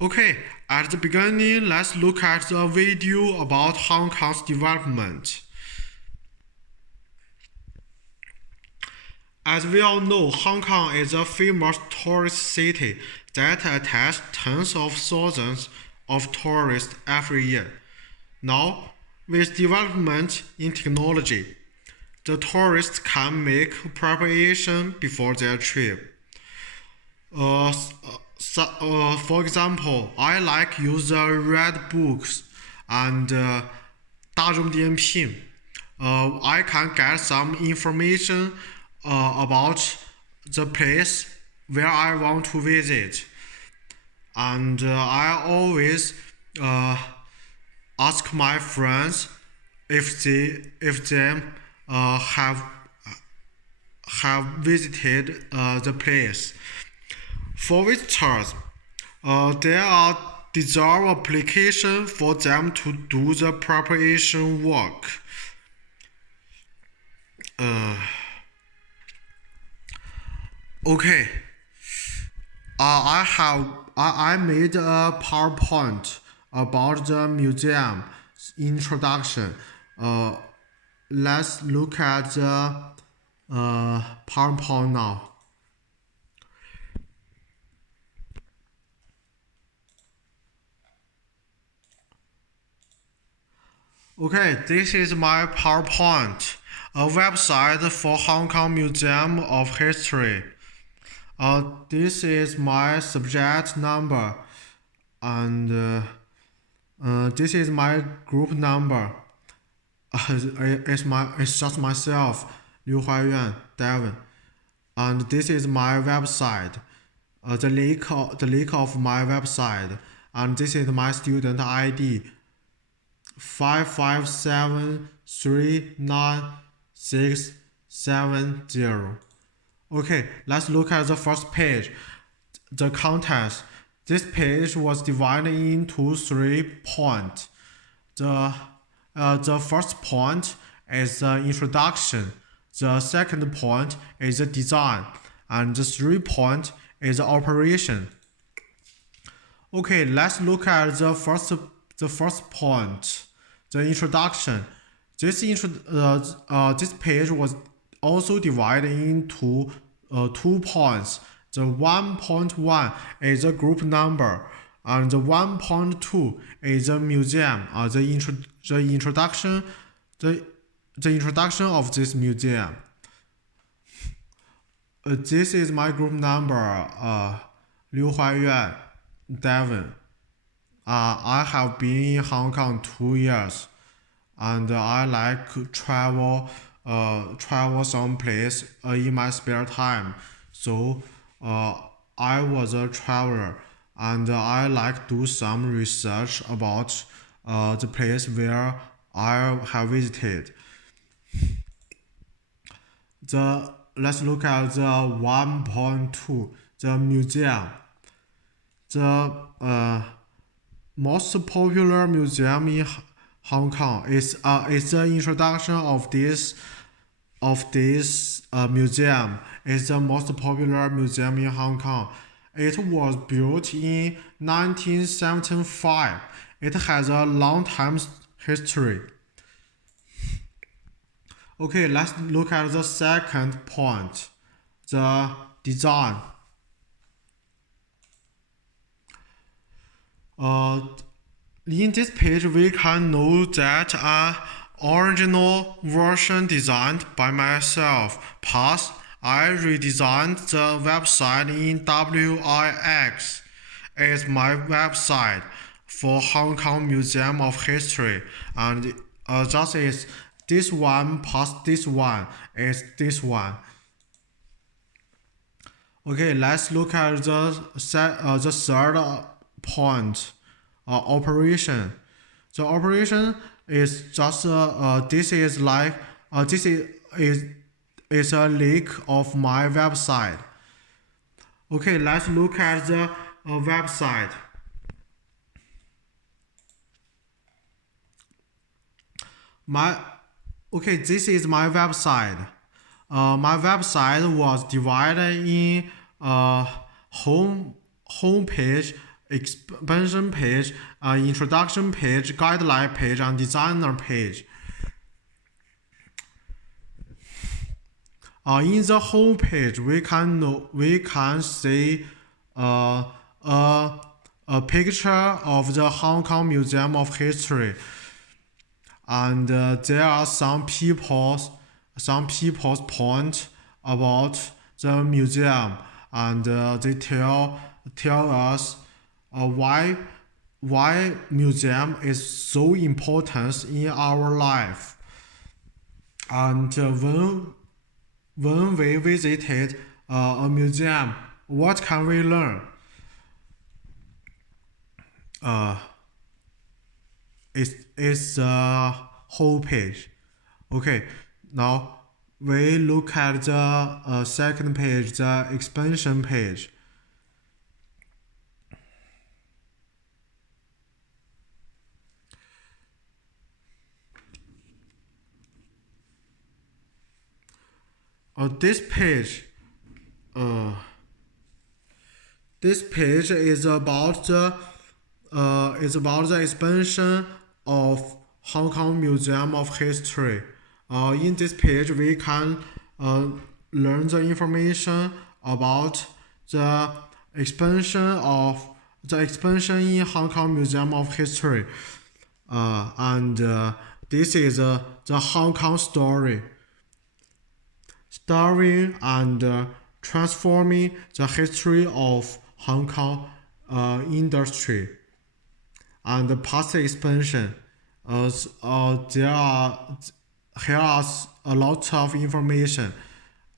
Okay, at the beginning, let's look at the video about Hong Kong's development. As we all know, Hong Kong is a famous tourist city that attracts tens of thousands of tourists every year. Now, with development in technology, the tourists can make preparation before their trip. For example, I like use the red books and 大众点评. I can get some information about the place where I want to visit, and I always ask my friends if they have visited the place. For visitors, there are deserve application for them to do the preparation work. Okay, I made a PowerPoint about the museum introduction. Let's look at the PowerPoint now. Okay, this is my PowerPoint, a website for Hong Kong Museum of History. This is my subject number, and this is my group number. It's just myself, Liu Huaiyuan, Devin, and this is my website. The link of my website, and this is my student ID. 5573960. Okay, let's look at the first page. The contents. This page was divided into 3 points. The first point is the introduction. The second point is the design, and the third point is the operation. Okay, let's look at the first point, the introduction. This page was also divided into 2 points. The 1.1 is the group number, and the 1.2 is the museum. The introduction of this museum. This is my group number. Liu Huaiyuan, Devin. I have been in Hong Kong 2 years, and I like to travel someplace in my spare time. So I was a traveler, and I like to do some research about the place where I have visited. Let's look at the 1.2, the museum. The most popular museum in Hong Kong is the introduction of this museum. It's the most popular museum in Hong Kong. It was built in 1975. It has a long time history. Okay, let's look at the second point, the design. In this page, we can know that an original version designed by myself passed. I redesigned the website in WIX. It's my website for Hong Kong Museum of History, and just is this one past this one is this one. Okay, let's look at the third point, operation. The operation is just this is like this is a link of my website. Okay, let's look at the website. This is my website. My website was divided in home page expansion page, introduction page, guideline page, and designer page. In the home page, we can see a picture of the Hong Kong Museum of History, and there are some people's point about the museum, and they tell us why museum is so important in our life. And when we visited a museum, what can we learn? It's the whole page. Okay, now we look at the second page, the expansion page. This page is about the expansion of Hong Kong Museum of History. In this page, we can learn the information about the expansion in Hong Kong Museum of History, and this is the Hong Kong story and transforming the history of Hong Kong industry and the past expansion. Here are a lot of information.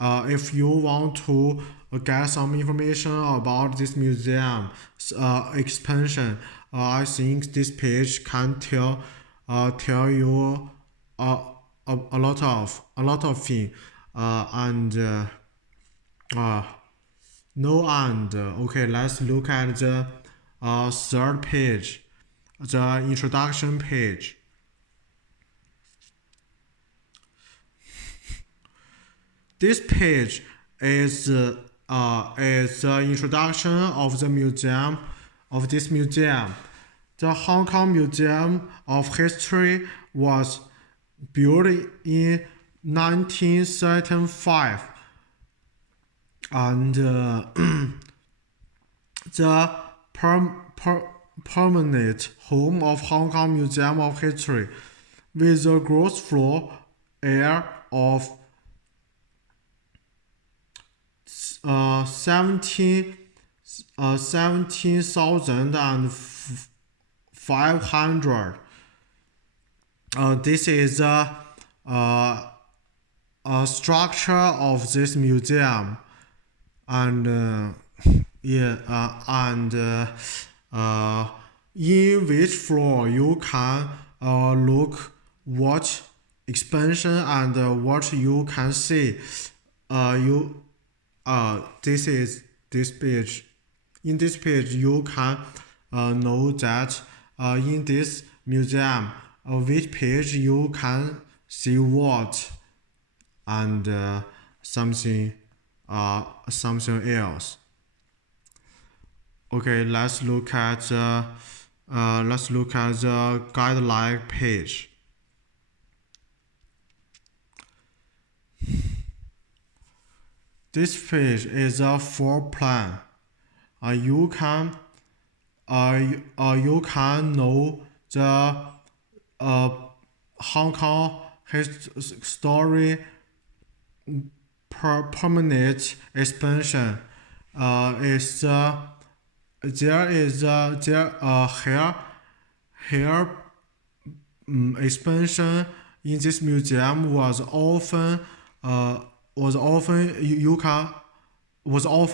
If you want to get some information about this museum expansion, I think this page can tell you a lot of things. Okay, let's look at the third page, the introduction page. This page is the introduction of the museum, of this museum. The Hong Kong Museum of History was built in 1935, and the permanent home of Hong Kong Museum of History, with a gross floor area of 17,500. This is the structure of this museum, and in which floor you can look what expansion and what you can see. This page. In this page, you can know that in this museum, which page you can see what, and something else. Okay, let's look at the guideline page. This page is a floor plan. You can know the Hong Kong story permanent expansion. Here expansion in this museum was often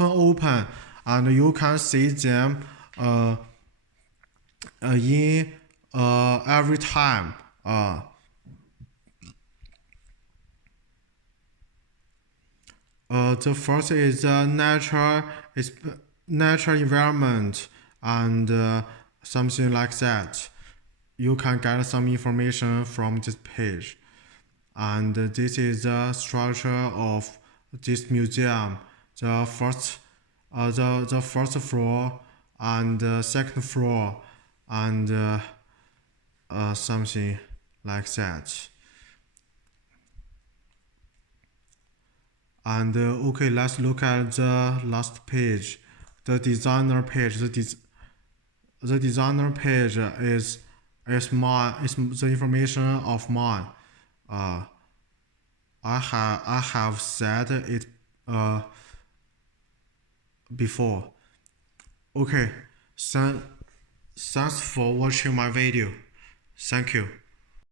open, and you can see them in every time. The first is the natural environment, and something like that. You can get some information from this page. And this is the structure of this museum. The first floor and second floor, and something like that. And okay, let's look at the last page, the designer page. The designer page is the information of mine. I have said it before. Okay, thanks for watching my video. Thank you.